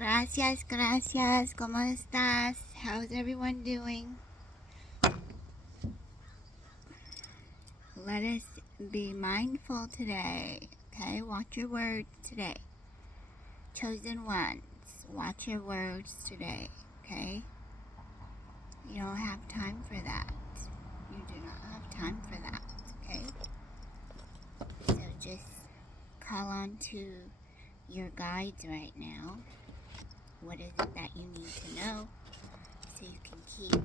Gracias, gracias. ¿Cómo estás? How's everyone doing? Let us be mindful today. Okay, watch your words today. Chosen ones, watch your words today. Okay? You don't have time for that. You do not have time for that. Okay? So just call on to your guides right now. What is it that you need to know so you can keep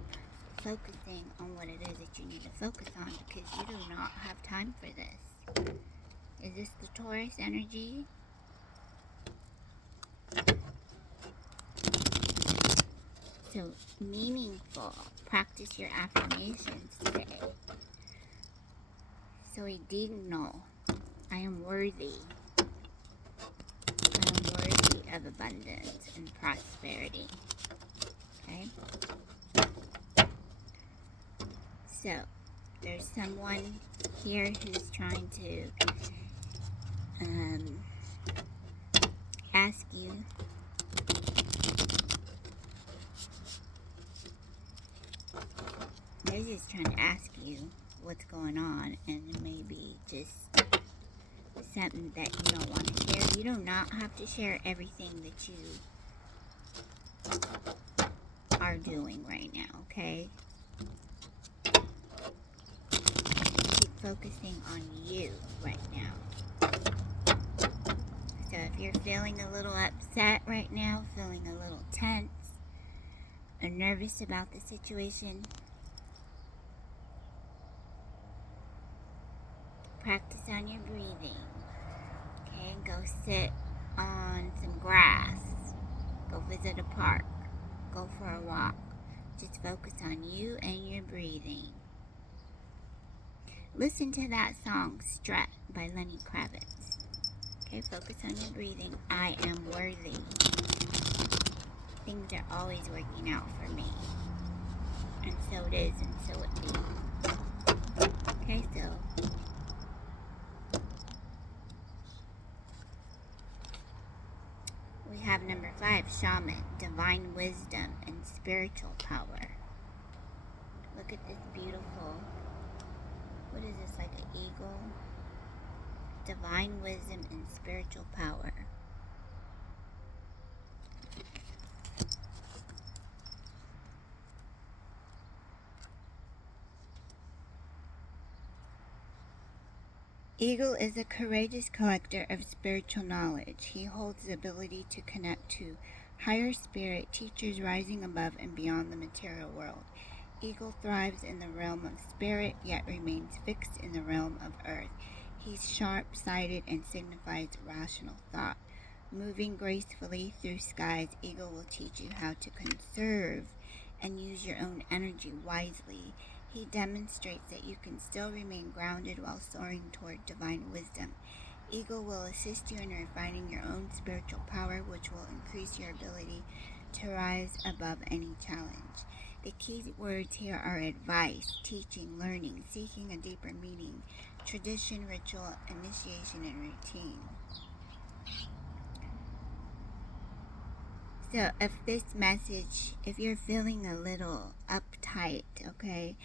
focusing on what it is that you need to focus on, because you do not have time for this. Is this the Taurus energy? So meaningful. Practice your affirmations today. Soy digno. I am worthy. I am worthy of abundance and prosperity. Okay? So, there's someone here who's trying to ask you they're just trying to ask you what's going on, and it may be just something that you don't want to share. You do not have to share everything that you are doing right now, okay? Keep focusing on you right now. So if you're feeling a little upset right now, feeling a little tense or nervous about the situation, practice on your breathing. Okay, go sit on some grass. Go visit a park. Go for a walk. Just focus on you and your breathing. Listen to that song, Strut by Lenny Kravitz. Okay, focus on your breathing. I am worthy. Things are always working out for me. And so it is, and so it be. Okay, so we have number 5, Shaman, divine wisdom and spiritual power. Look at this beautiful, what is this, like an eagle? Divine wisdom and spiritual power. Eagle is a courageous collector of spiritual knowledge. He holds the ability to connect to higher spirit teachers rising above and beyond the material world. Eagle thrives in the realm of spirit, yet remains fixed in the realm of earth. He's sharp-sighted and signifies rational thought. Moving gracefully through skies, Eagle will teach you how to conserve and use your own energy wisely. He demonstrates that you can still remain grounded while soaring toward divine wisdom. Eagle will assist you in refining your own spiritual power, which will increase your ability to rise above any challenge. The key words here are advice, teaching, learning, seeking a deeper meaning, tradition, ritual, initiation, and routine. So if you're feeling a little uptight, okay,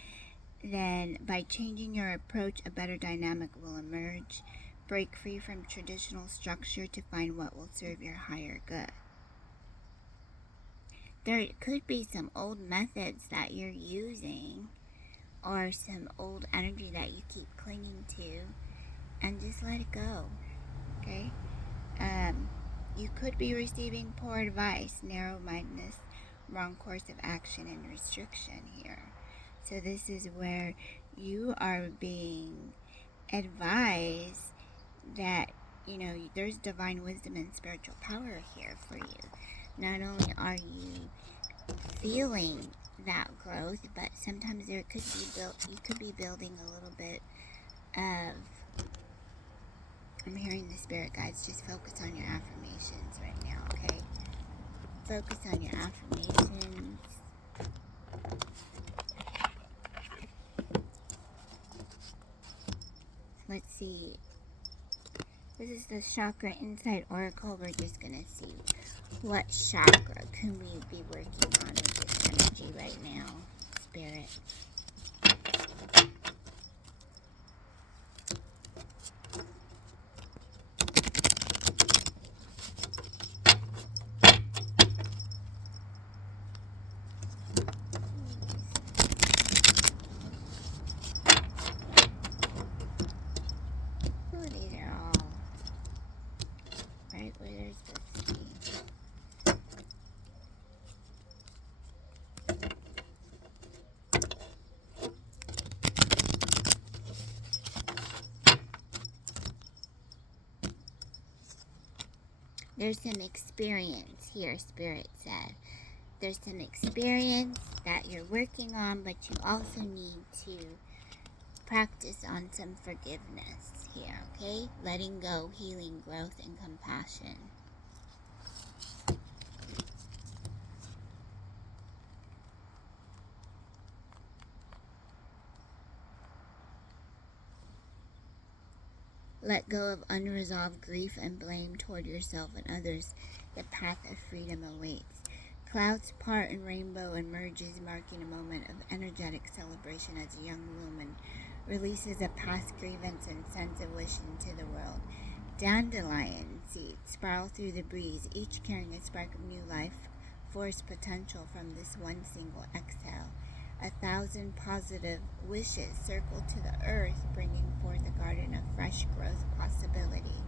then by changing your approach, a better dynamic will emerge. Break free from traditional structure to find what will serve your higher good. There could be some old methods that you're using or some old energy that you keep clinging to, and just let it go, okay? You could be receiving poor advice, narrow-mindedness, wrong course of action, and restriction here. So this is where you are being advised that, there's divine wisdom and spiritual power here for you. Not only are you feeling that growth, but sometimes you could be building a little bit of, I'm hearing the spirit guides, just focus on your affirmations right now, okay? Focus on your affirmations. Let's see. This is the Chakra Insight Oracle. We're just going to see what chakra can we be working on with this energy right now, Spirit. Ooh, these are all right where they're supposed to be. There's some experience here, Spirit said. There's some experience that you're working on, but you also need to practice on some forgiveness here, okay? Letting go, healing, growth, and compassion. Let go of unresolved grief and blame toward yourself and others. The path of freedom awaits. Clouds part and rainbow emerges, marking a moment of energetic celebration as a young woman releases a past grievance and sends a wish into the world. Dandelion seeds spiral through the breeze, each carrying a spark of new life, force potential from this one single exhale. 1,000 positive wishes circle to the earth, bringing forth a garden of fresh growth possibility.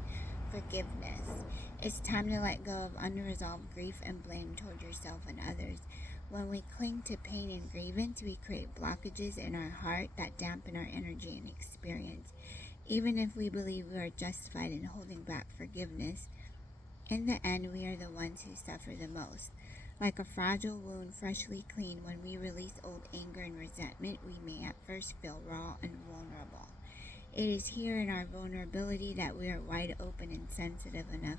Forgiveness. It's time to let go of unresolved grief and blame toward yourself and others. When we cling to pain and grievance, we create blockages in our heart that dampen our energy and experience. Even if we believe we are justified in holding back forgiveness, in the end, we are the ones who suffer the most. Like a fragile wound freshly cleaned, when we release old anger and resentment, we may at first feel raw and vulnerable. It is here in our vulnerability that we are wide open and sensitive enough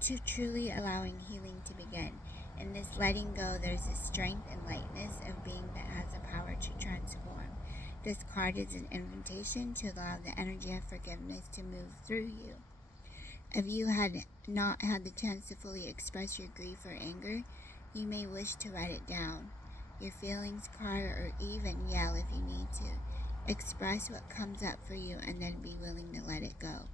to truly allowing healing to begin. In this letting go, there's a strength and lightness of being that has the power to transform. This card is an invitation to allow the energy of forgiveness to move through you. If you had not had the chance to fully express your grief or anger, you may wish to write it down. Your feelings, cry, or even yell if you need to. Express what comes up for you and then be willing to let it go.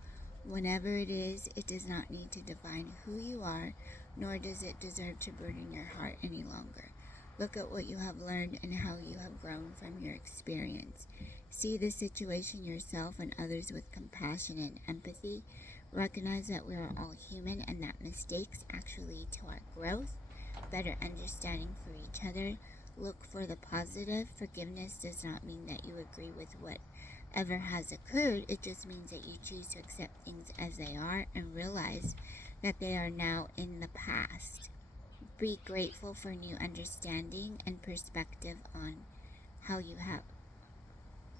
Whenever it is, it does not need to define who you are, nor does it deserve to burden your heart any longer. Look at what you have learned and how you have grown from your experience. See the situation, yourself, and others with compassion and empathy. Recognize that we are all human and that mistakes actually lead to our growth, better understanding for each other. Look for the positive. Forgiveness does not mean that you agree with whatever has occurred. It just means that you choose to accept things as they are and realize that they are now in the past. Be grateful for new understanding and perspective on how you have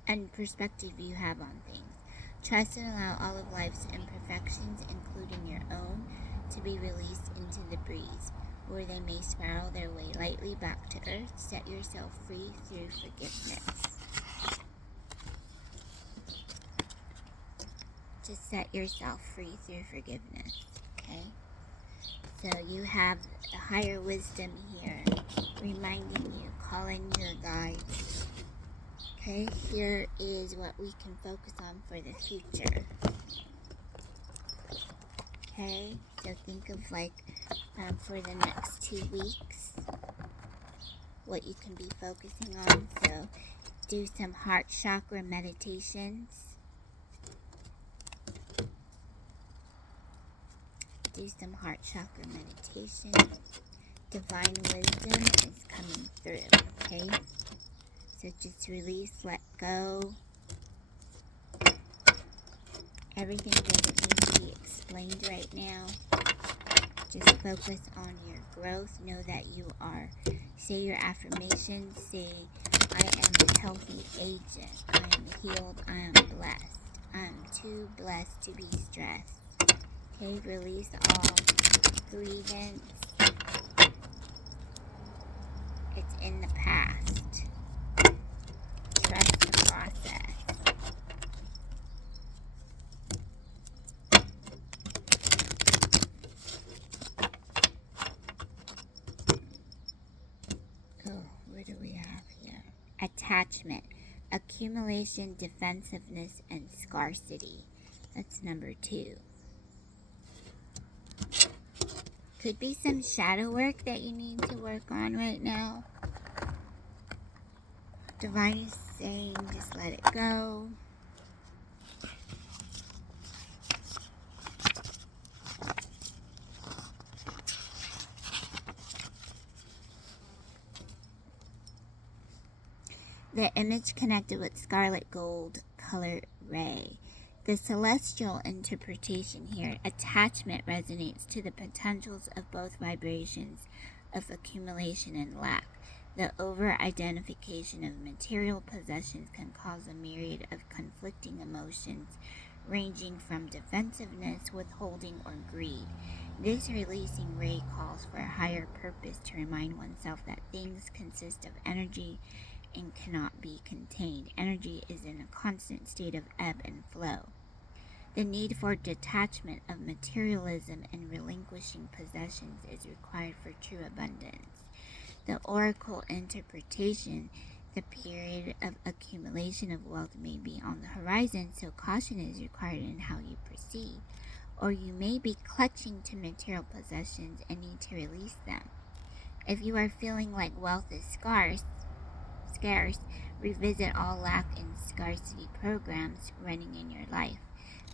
and perspective you have on things. Trust and allow all of life's imperfections, including your own, to be released into the breeze, where they may spiral their way lightly back to earth. Set yourself free through forgiveness. Just set yourself free through forgiveness, okay? So you have the higher wisdom here, reminding you, calling your guides. Okay, here is what we can focus on for the future. Okay, so think of for the next 2 weeks, what you can be focusing on. So do some heart chakra meditations. Do some heart chakra meditation. Divine wisdom is coming through, okay? So just release, let go. Everything doesn't need to be explained right now. Just focus on your growth. Know that you are. Say your affirmations. Say, I am a healthy agent. I am healed. I am blessed. I am too blessed to be stressed. Okay, release all grievance. It's in the past. Trust the process. detachment, accumulation, defensiveness, and scarcity. That's number 2. Could be some shadow work that you need to work on right now. Divine is saying just let it go. The image connected with scarlet gold color ray. The celestial interpretation here, attachment resonates to the potentials of both vibrations of accumulation and lack. The over-identification of material possessions can cause a myriad of conflicting emotions, ranging from defensiveness, withholding, or greed. This releasing ray calls for a higher purpose to remind oneself that things consist of energy and cannot be contained. Energy is in a constant state of ebb and flow. The need for detachment of materialism and relinquishing possessions is required for true abundance. The oracle interpretation, the period of accumulation of wealth may be on the horizon, so caution is required in how you proceed. Or you may be clutching to material possessions and need to release them. If you are feeling like wealth is scarce, revisit all lack and scarcity programs running in your life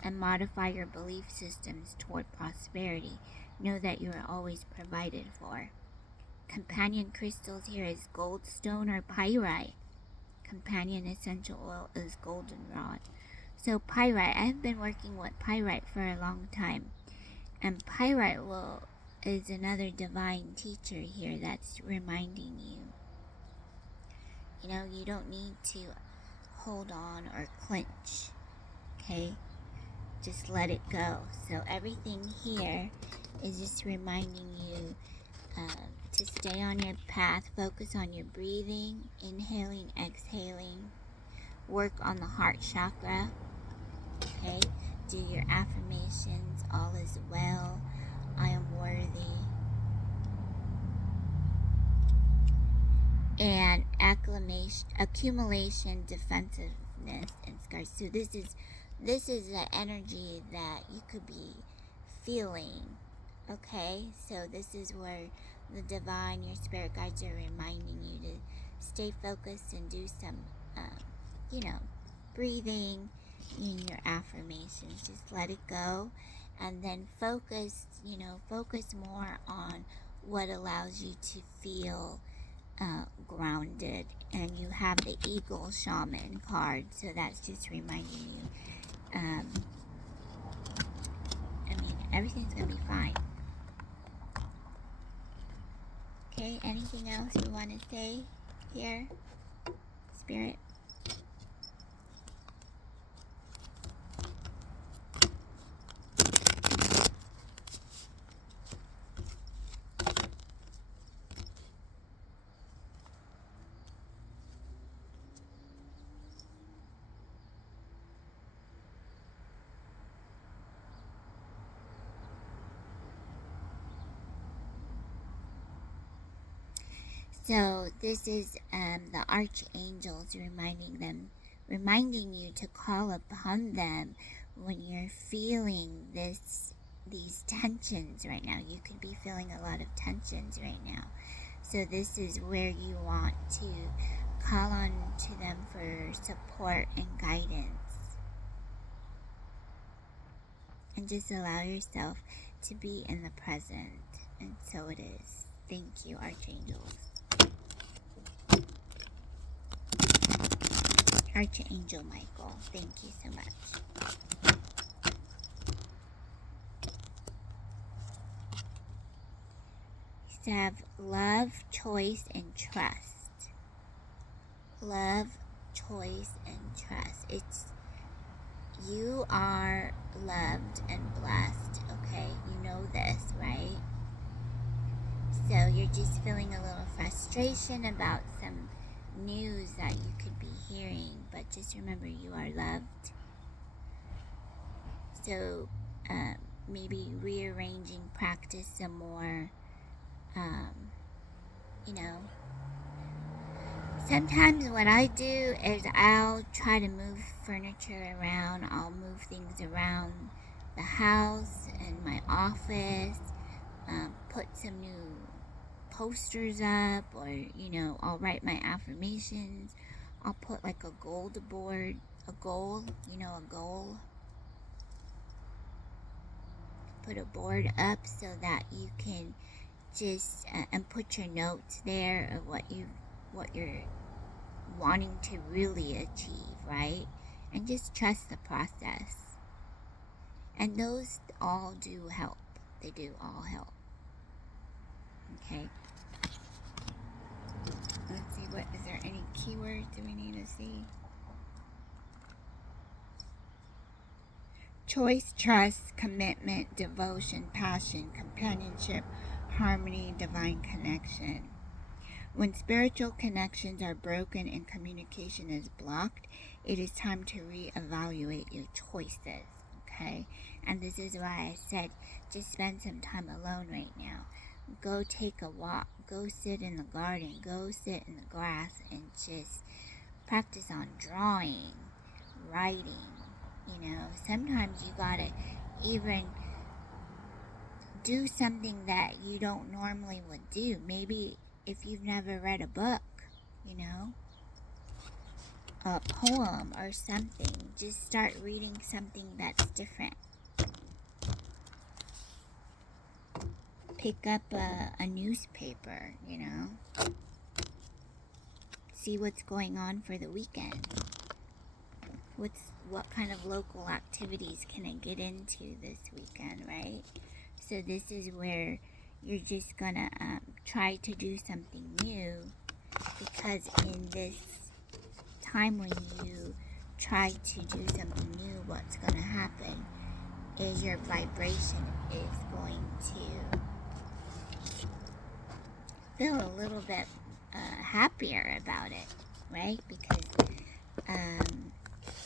and modify your belief systems toward prosperity. Know that you are always provided for. Companion crystals here is goldstone or pyrite. Companion essential oil is goldenrod. So pyrite, I've been working with pyrite for a long time. And pyrite is another divine teacher here that's reminding you. You know, you don't need to hold on or clench, okay? Just let it go. So everything here is just reminding you to stay on your path, focus on your breathing, inhaling, exhaling, work on the heart chakra, okay? Do your affirmations, all is well, I am worthy. And accumulation, defensiveness, and scars. So this is the energy that you could be feeling. Okay, so this is where the divine, your spirit guides are reminding you to stay focused and do some, breathing in your affirmations. Just let it go, and then focus more on what allows you to feel grounded. And you have the Eagle Shaman card, so that's just reminding you everything's gonna be fine. Okay, anything else you want to say here, Spirit? So this is the archangels reminding you to call upon them when you're feeling these tensions right now. You could be feeling a lot of tensions right now. So this is where you want to call on to them for support and guidance. And just allow yourself to be in the present. And so it is. Thank you, archangels. Archangel Michael, thank you so much. So have love, choice, and trust. Love, choice, and trust. It's you are loved and blessed, okay? You know this, right? So you're just feeling a little frustration about some news that you could be hearing, but just remember you are loved. So maybe rearranging, practice some more, Sometimes what I do is I'll try to move furniture around. I'll move things around the house and my office, put some new posters up, or, I'll write my affirmations. I'll put like a goal board, a goal, a goal. Put a board up so that you can just and put your notes there of what you're wanting to really achieve, right? And just trust the process. And those all do help. They do all help. Okay. Let's see, is there any keywords do we need to see? Choice, trust, commitment, devotion, passion, companionship, harmony, divine connection. When spiritual connections are broken and communication is blocked, it is time to reevaluate your choices, okay? And this is why I said just spend some time alone right now. Go take a walk, go sit in the garden, go sit in the grass, and just practice on drawing, writing. Sometimes you gotta even do something that you don't normally would do. Maybe if you've never read a book, a poem or something, just start reading something that's different. Pick up a newspaper, see what's going on for the weekend. What kind of local activities can I get into this weekend, right? So this is where you're just gonna try to do something new, because in this time when you try to do something new, what's gonna happen is your vibration is going to feel a little bit happier about it, right? Because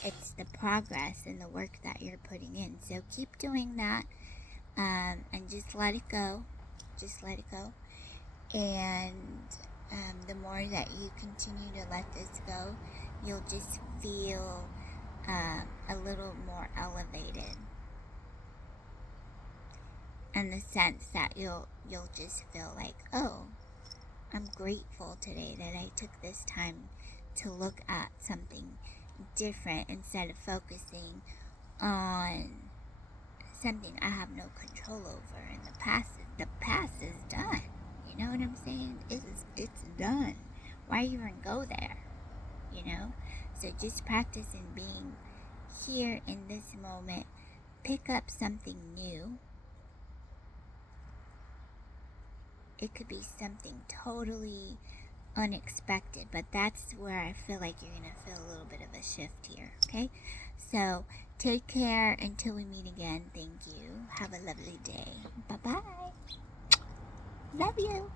it's the progress and the work that you're putting in. So keep doing that, and just let it go. Just let it go. And the more that you continue to let this go, you'll just feel a little more elevated. In the sense that you'll just feel like, oh, I'm grateful today that I took this time to look at something different instead of focusing on something I have no control over. And the past is done. You know what I'm saying? It's done. Why even go there? So just practice in being here in this moment. Pick up something new. It could be something totally unexpected, but that's where I feel like you're going to feel a little bit of a shift here, okay? So take care until we meet again. Thank you. Have a lovely day. Bye-bye. Love you.